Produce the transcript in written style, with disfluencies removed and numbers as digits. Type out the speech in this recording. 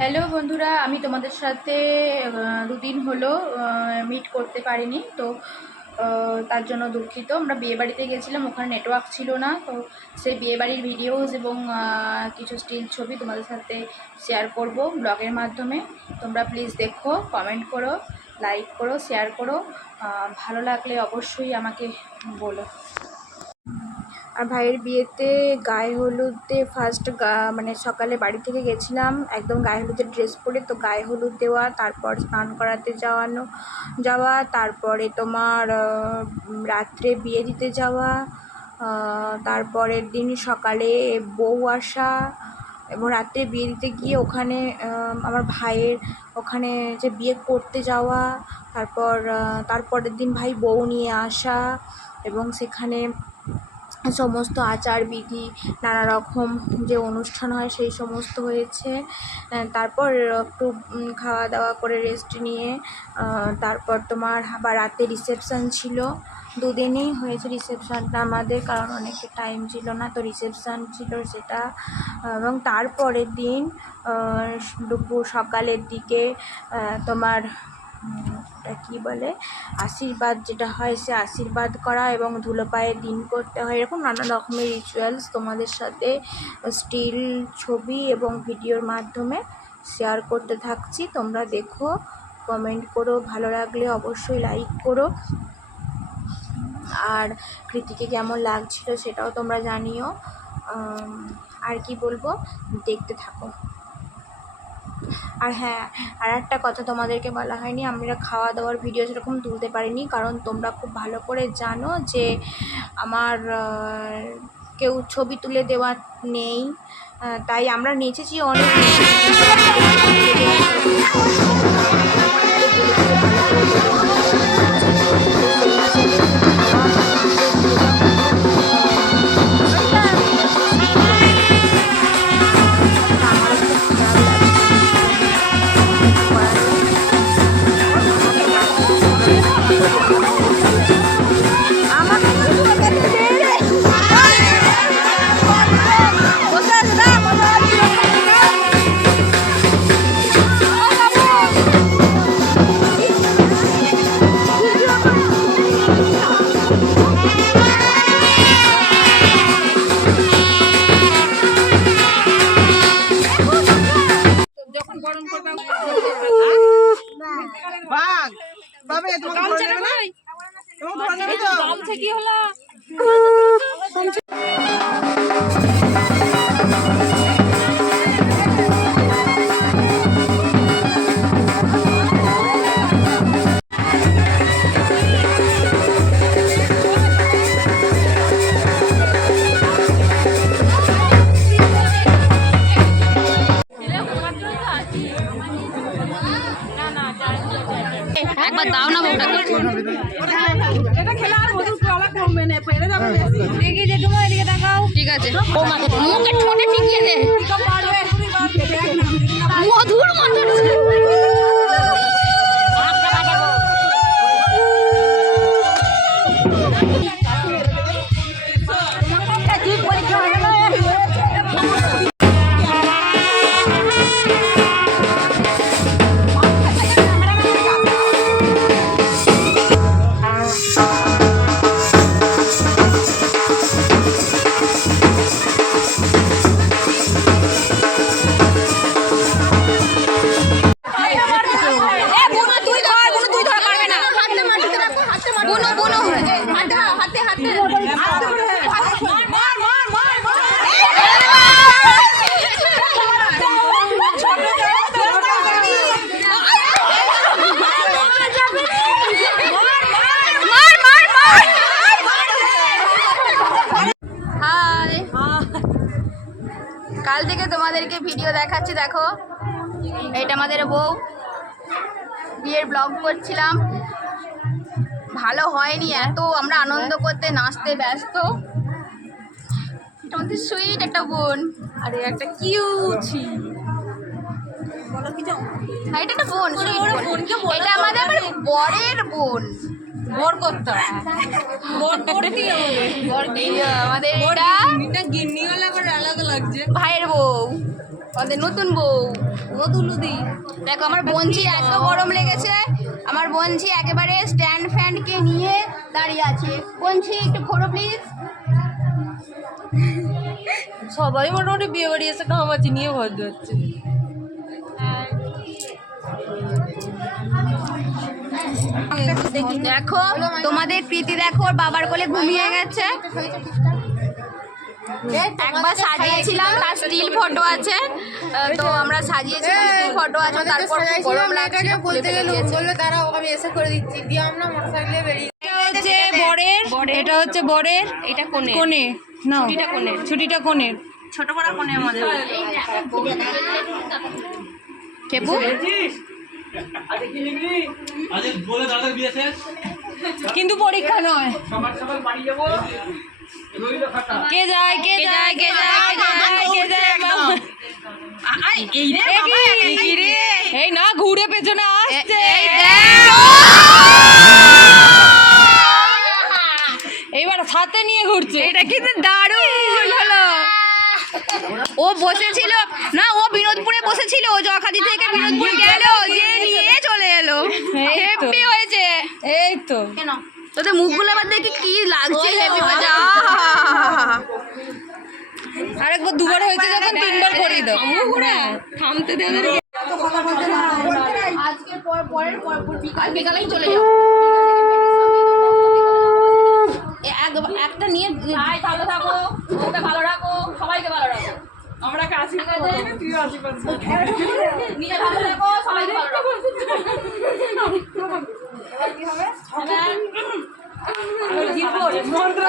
Hello বন্ধুরা, আমি তোমাদের সাথে দুদিন হলো মিট করতে পারিনি। তো তার জন্য দুঃখিত। আমরা বিয়েবাড়িতে গেছিলাম, ওখানে নেটওয়ার্ক ছিল না। তো সেই বিয়েবাড়ির ভিডিওস এবং কিছু স্টিল ছবি তোমাদের সাথে শেয়ার করব ব্লগের মাধ্যমে। তোমরা প্লিজ দেখো, কমেন্ট করো, লাইক করো, শেয়ার করো। ভালো লাগলে অবশ্যই আমাকে বলো। আর ভাইয়ের বিয়েতে গায়ে হলুদে ফার্স্ট মানে সকালে বাড়ি থেকে গেছিলাম একদম গায়ে হলুদের ড্রেস পরে। তো গায়ে হলুদ দেওয়া, তারপর স্নান করাতে যাওয়া, তারপরে তোমার রাত্রে বিয়ে দিতে যাওয়া, তারপরের দিন সকালে বউ আসা এবং রাত্রে বিয়ে দিতে গিয়ে ওখানে আমার ভাইয়ের ওখানে যে বিয়ে করতে যাওয়া, তারপরের দিন ভাই বউ নিয়ে আসা এবং সেখানে সমস্ত আচার বিধি নানা রকম যে অনুষ্ঠান হয় সেই সমস্ত হয়েছে। তারপর একটু খাওয়া দাওয়া করে রেস্ট নিয়ে তারপর তোমার আবার রাতে রিসেপশান ছিল। দুদিনেই হয়েছে রিসেপশানটা আমাদের, কারণ অনেকটা টাইম ছিল না। তো রিসেপশান ছিল সেটা, এবং তারপরের দিন দুপুর সকালের দিকে তোমার কি বলে আশীর্বাদ যেটা হয়, সে আশীর্বাদ করা এবং ধুলো পায়ে দিন করতে হয়। এরকম নানা রকমের রিচুয়ালস তোমাদের সাথে স্টিল ছবি এবং ভিডিওর মাধ্যমে শেয়ার করতে থাকছি। তোমরা দেখো, কমেন্ট করো, ভালো লাগলে অবশ্যই লাইক করো। আর কৃতিকে কেমন লাগছিল সেটাও তোমরা জানিও। আর কি বলবো, দেখতে থাকো। আর হ্যাঁ, আর একটা কথা তোমাদেরকে বলা হয়নি, আমরা খাওয়া দাওয়ার ভিডিও সেরকম তুলতে পারিনি, কারণ তোমরা খুব ভালো করে জানো যে আমার কেউ ছবি তুলে দেওয়া নেই। তাই আমরা নেচেছি অনেক। কি হলো? একবার দাও না বউটা, ঠিক আছে। মুখে ঠোঁটে টিকিয়ে দে, মধুর মধুর। কাল থেকে তোমাদেরকে ভিডিও দেখাচ্ছি, দেখো এটা আমাদের বউ। বিয়ের ব্লগ করছিলাম, ভালো হয়নি এত, আমরা আনন্দ করতে নাচতে ব্যস্ত। এটা আমাদের সুইট একটা বোন, আর একটা কিউটি হ্যাঁ, এটা একটা বোন, এটা আমাদের আবার বরের বোন। বর করতে আমাদের এটা গিন্নি হলে আবার আলাদা লাগছে। ভাইয়ের বউ আমাদের নতুন বউ মধুলুদি। দেখো আমার বোনঝি এত গরম লেগেছে, আমার বোনঝি একেবারে স্ট্যান্ড ফ্যানকে নিয়ে দাঁড়িয়ে আছে। বোনঝি একটু ঘোরো প্লিজ। সবাই মোটামুটি বিয়ে বাড়ি এসে কামাচি নিয়ে ভদ্র হচ্ছে। দেখো তোমাদের প্রীতি দেখো ওর বাবার কোলে ঘুমিয়ে গেছে। একবার সাজিয়েছিলাম, তার স্টিল ফটো আছে, তো আমরা সাজিয়েছিলাম, স্টিল ফটো আছে, তারপর গরম লাগছিল বলতে গেলে বললো তারা আমি এসে করে দিচ্ছি দিয়ে আমরা মোটরসাইকেলে বেরিয়ে। এটা হচ্ছে বরের, এটা হচ্ছে বরের, এটা কোণে কোণে নাও, ছুটিটা কোণে, ছুটিটা কোণের, ছোট বড় কোণে আমাদের কেবু। কিন্তু পরীক্ষা নয়। কে যায় কে যায় কে যায় কে যায় কে যায় এই না ঘুরে পেছনে আসছে। এইবার হাতে নিয়ে ঘুরছে। এটা কিন্তু দারুণ হলো। ও বসেছিল না, ও বিনোদপুরে বসেছিল, ও জখাদি থেকে বিনোদপুর গেল, যে নিয়ে চলে এলো। এই তো। হেপি হয়েছে। এই তো তোদের মুখগুলো আবার দেখি কি লাগছে, হেপি হয়েছে। আরেকবার দুবার হয়েছে যখন তিনবার করে দাও। থামতে দে ওদেরকে। আজকে পরের বিকালেই চলে যাও। একটা নিয়ে ভালো থাকো, ওকে ভালো রাখো, সবাইকে ভালো রাখো। আমরা কাছে তুই নিজে ভালো রাখো, সবাইকে ভালো রাখো। এবার কি হবে? মন্ত্র